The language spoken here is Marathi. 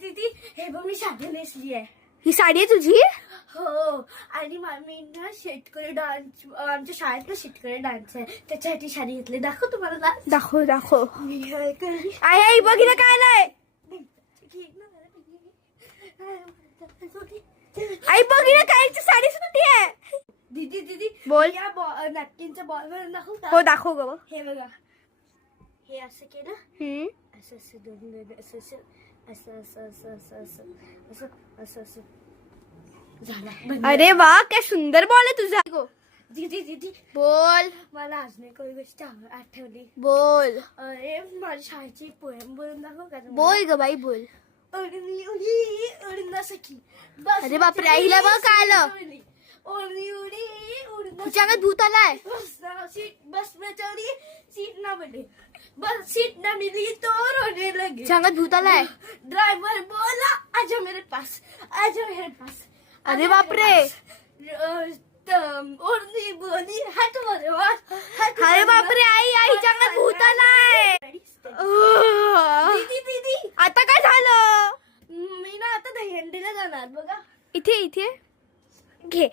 दीदी हे बघ मी साडी नेसली आहे. ही साडी आहे तुझी? हो. आणि मी ना शेतकरी डान्स आमच्या शाळेत ना शेतकरी डान्स आहे त्याच्यासाठी साडी घेतली. दाखव तुम्हाला डान्स. दाखव दाखव. मी काय करी आई बघ हिला काय नाही. आई बघ हिला कायची साडी सुट्टी आहे. दीदी दीदी बोल. या नॅपकिनचा बॉल दाखवू का? हो दाखव ग. हे बघा हे असं केलं असं असं दोन असं असं असं असं असं असं असं असं असं असं झालं. अरे वा काय सुंदर बॉल आहे तुझा. दीदी दीदी बोल. मला अजून एक गोष्ट आठवली. बोल. अरे माझ्या शाळेची पोएम बोलून दाखव का? बोल ग बाई बोल. उडली उडी उडीना सखी बस. अरे बापरे आईला बघ काय आलं. उडी उडी उडीना तिच्या अंगात भूत आलाय. सीट बस में चढ़ी सीट ना मिली बस सीट ना मिली तो रोने लगी. तिच्या अंगात भूत आलाय. ड्राइवर बोला आजा मेरे पास आजा मेरे पास. अरे बापरे. ओरली बोली हात वर अरे बापरे आई आईच्या अंगात भूत आलाय. दीदी दीदी आता काय झालं. मी ना आता दहीहंडीला जाणार बघा. इथे इथे घे.